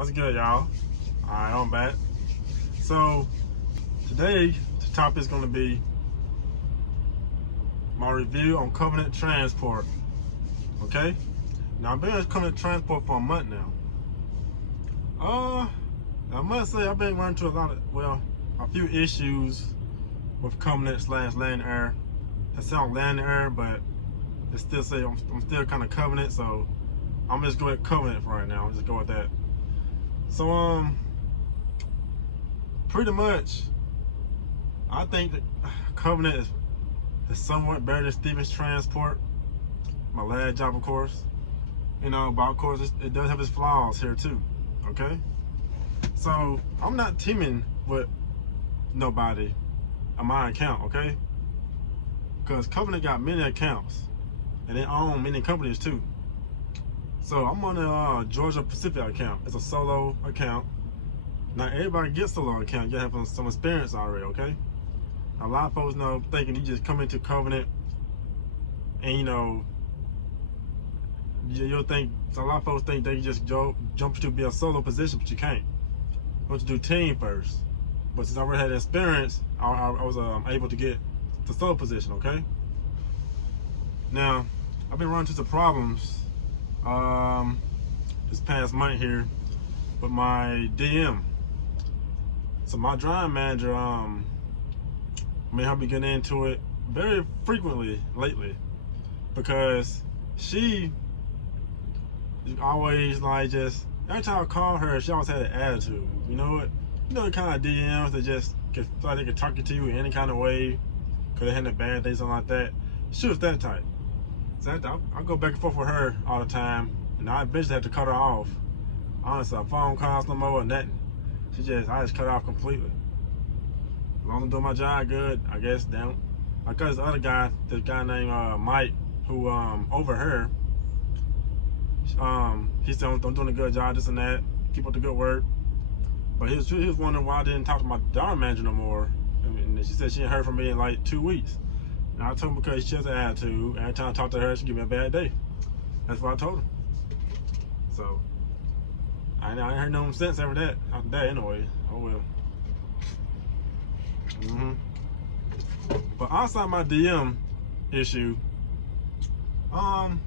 What's good, y'all? Alright, I'm back. So, today, the topic is going to be my review on Covenant Transport. Okay? Now, I've been with Covenant Transport for a month now. I must say, I've been running into a few issues with Covenant / Land Air. I sound Land Air, but it still say I'm still kind of Covenant, so I'm just going with Covenant for right now. I'll just go with that. So, pretty much, I think that Covenant is somewhat better than Stevens Transport. My last job, of course. But of course, it does have its flaws here too. Okay? So, I'm not teaming with nobody on my account, okay? Because Covenant got many accounts. And they own many companies too. So, I'm on the Georgia Pacific account. It's a solo account. Not everybody gets a solo account. You have some experience already, okay? A lot of folks thinking you just come into Covenant and you'll think, so a lot of folks think they can just jump to be a solo position, but you can't. You have to do team first. But since I already had experience, I was able to get the solo position, okay? Now, I've been running into some problems this past month here with my DM. So my driving manager, I've been getting into it very frequently lately because she always every time I call her, she always had an attitude. You know what? The kind of DMs that just feel like they can talk to you in any kind of way because they had a bad day, something like that. She was that type. So I go back and forth with her all the time, and I eventually have to cut her off. Honestly, phone calls no more or nothing. I just cut her off completely. As long as I'm doing my job good, I guess. I got this other guy, named Mike, who over her. He said I'm doing a good job, this and that. Keep up the good work. But he was wondering why I didn't talk to my driving manager no more. And she said she hadn't heard from me in like 2 weeks. And I told him because she has an attitude. Every time I talk to her, she give me a bad day. That's what I told her. So I ain't heard no sense after that anyway. Oh well. But outside my DM issue, I've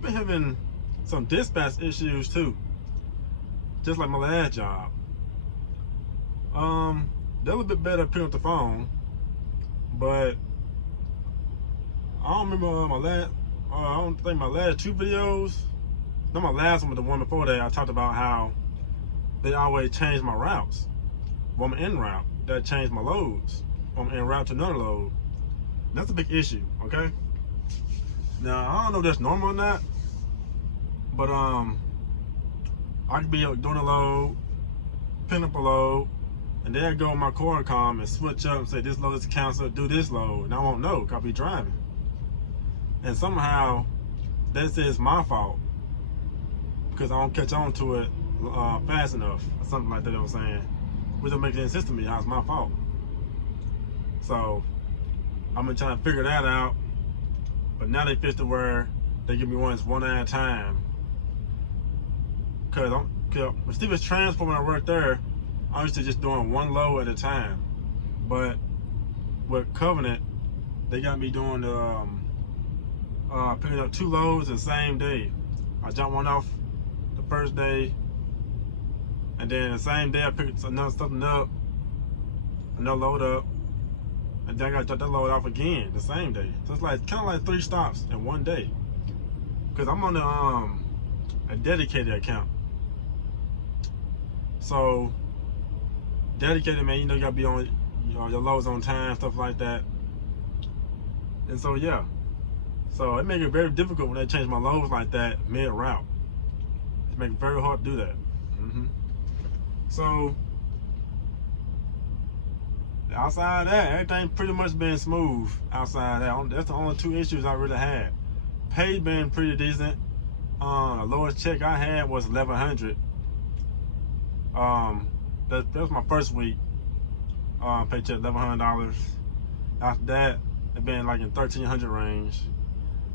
been having some dispatch issues too. Just like my last job. They're a little bit better picking up the phone, but I don't remember I don't think my last 2 videos. Not my last one, but the one before that, I talked about how they always change my routes. When I'm en route, that changed my loads. When I'm en route to another load. That's a big issue, okay? Now, I don't know if that's normal or not, but I could be doing a load, pin up a load, and then go on my Qualcomm and switch up and say this load is canceled, do this load, and I won't know because I'll be driving. And somehow, they say it's my fault because I don't catch on to it fast enough, or something like that they were saying, which don't make any sense to me how it's my fault. So, I've been trying to figure that out, but now they fixed it where they give me one at a time. Cause with Stevens Transport, when I worked there, I used to just doing one load at a time. But with Covenant, they got me doing the picking up 2 loads the same day. I jumped one off the first day, and then the same day I picked something up, another load up, and then I got to drop that load off again the same day. So it's kind of like 3 stops in one day. Cause I'm on a dedicated account. So dedicated, man, you gotta be on your loads on time, stuff like that. And so yeah. So it made it very difficult when they change my loads like that mid-route. It makes it very hard to do that. So outside of that, everything pretty much been smooth. Outside of that, that's the only 2 issues I really had. Pay been pretty decent. The lowest check I had was $1,100. That was my first week. Paycheck $1,100. After that, it been like in $1,300 range.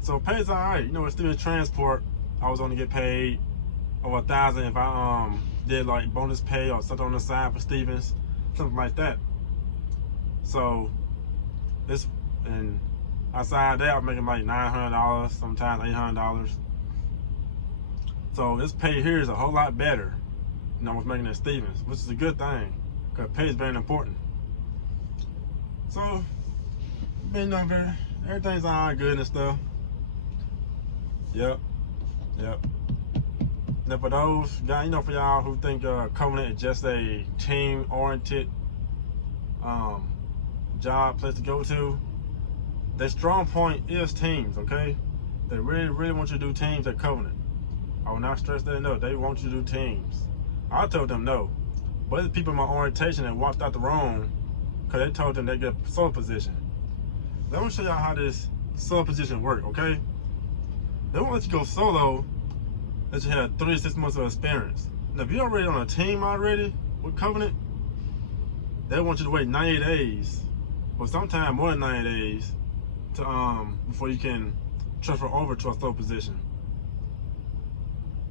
So pay's alright. With Stevens Transport, I was only get paid over 1,000 if I did like bonus pay or something on the side for Stevens, something like that. So this, and outside that, I was making like $900, sometimes $800. So this pay here is a whole lot better than I was making at Stevens, which is a good thing because pay is very important. So, everything's all right, good and stuff. Yep. Now for those guys, for y'all who think Covenant is just a team-oriented job place to go to, their strong point is teams, okay? They really want you to do teams at Covenant. I will not stress that enough. They want you to do teams. I told them no. But there's people in my orientation that walked out the room because they told them they get a solo position. Let me show y'all how this solo position work, okay? They won't let you go solo unless you have 3 to 6 months of experience. Now, if you're already on a team already with Covenant, they want you to wait 90 days, or sometimes more than 90 days, to before you can transfer over to a solo position.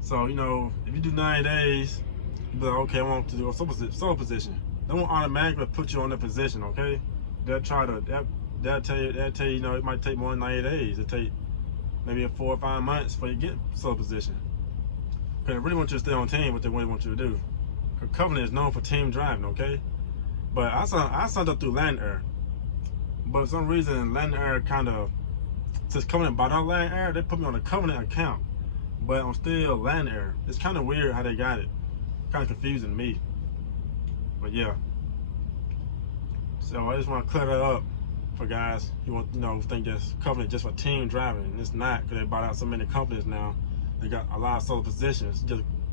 So, if you do 90 days, you'll be like, okay, I want to do a solo position. They won't automatically put you on the position, okay? They'll try to, they'll tell you, it might take more than 90 days. It'll take maybe 4 or 5 months before you get solo position. Because they really want you to stay on team, what they really want you to do. Because Covenant is known for team driving, okay? But I signed up through Land-Air. But for some reason, Land-Air kind of, since Covenant bought out Land-Air, they put me on a Covenant account. But I'm still Land-Air. It's kind of weird how they got it. Kind of confusing to me. But yeah. So I just want to clear that up for guys who think that's Covenant just for team driving. And it's not, because they bought out so many companies now. They got a lot of solo positions.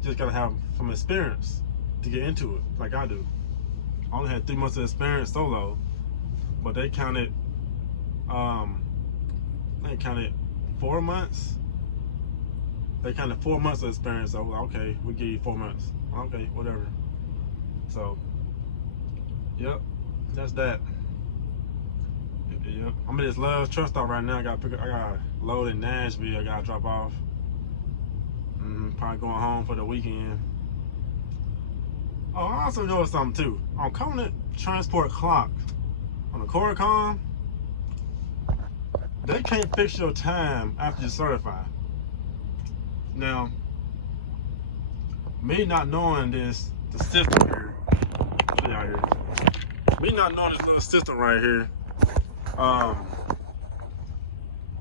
Just gotta have some experience to get into it, like I do. I only had 3 months of experience solo, but they counted 4 months. They counted 4 months of experience. So okay, we give you 4 months. Okay, whatever. So, yep, that's that. Yep. I'm at this Love's truck stop right now. I got a load in Nashville. I gotta drop off. Probably going home for the weekend. Oh, I also noticed something too. On Covenant Transport Clock, on the Coricom, they can't fix your time after you're certified. Now, me not knowing the system here, show y'all here. Me not knowing this little system right here,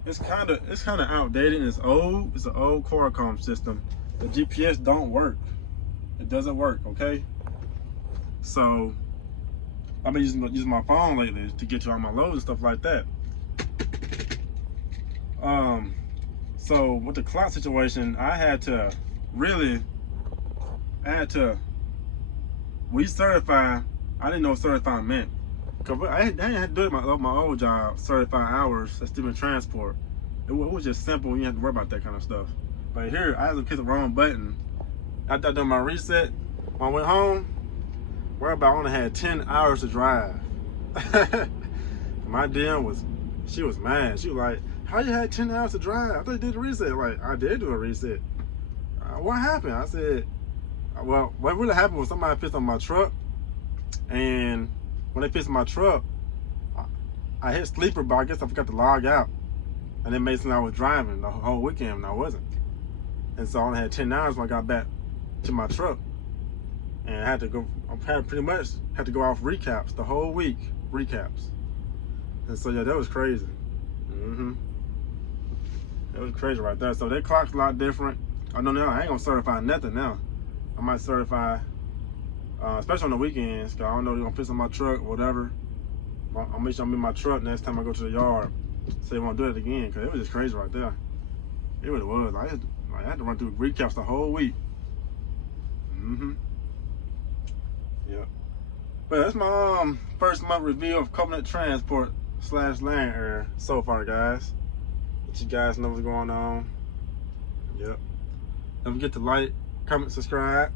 it's kind of outdated and it's old. It's an old Coricom system. The GPS don't work. It doesn't work, okay? So I've been using my phone lately to get you all my loads and stuff like that. So with the clock situation, I had to recertify. I didn't know what certify meant. Cause I had to do it my old job, certified hours at Stevens Transport. It was just simple. You didn't have to worry about that kind of stuff. But here, I had to click the wrong button. After I done my reset, when I went home, I only had 10 hours to drive. My DM she was mad. She was like, how you had 10 hours to drive? I thought you did a reset. Like, I did do a reset. What happened? I said, well, what really happened was somebody pissed on my truck. And when they pissed on my truck, I hit sleeper, but I guess I forgot to log out. And it made sense I was driving the whole weekend and I wasn't. And so I only had 10 hours when I got back to my truck. And I pretty much had to go off recaps the whole week, recaps. And so yeah, that was crazy. That was crazy right there. So their clock's a lot different. I know now I ain't gonna certify nothing now. I might certify, especially on the weekends, cause I don't know if they're gonna piss on my truck or whatever. I'll make sure I'm in my truck next time I go to the yard, so they won't do it again, cause it was just crazy right there. It really was. I had to run through recaps the whole week. Yeah. But that's my first month review of Covenant Transport / Land-Air so far, guys. Let you guys know what's going on. Yep. Don't forget to like, comment, subscribe.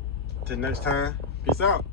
Till next time. Peace out.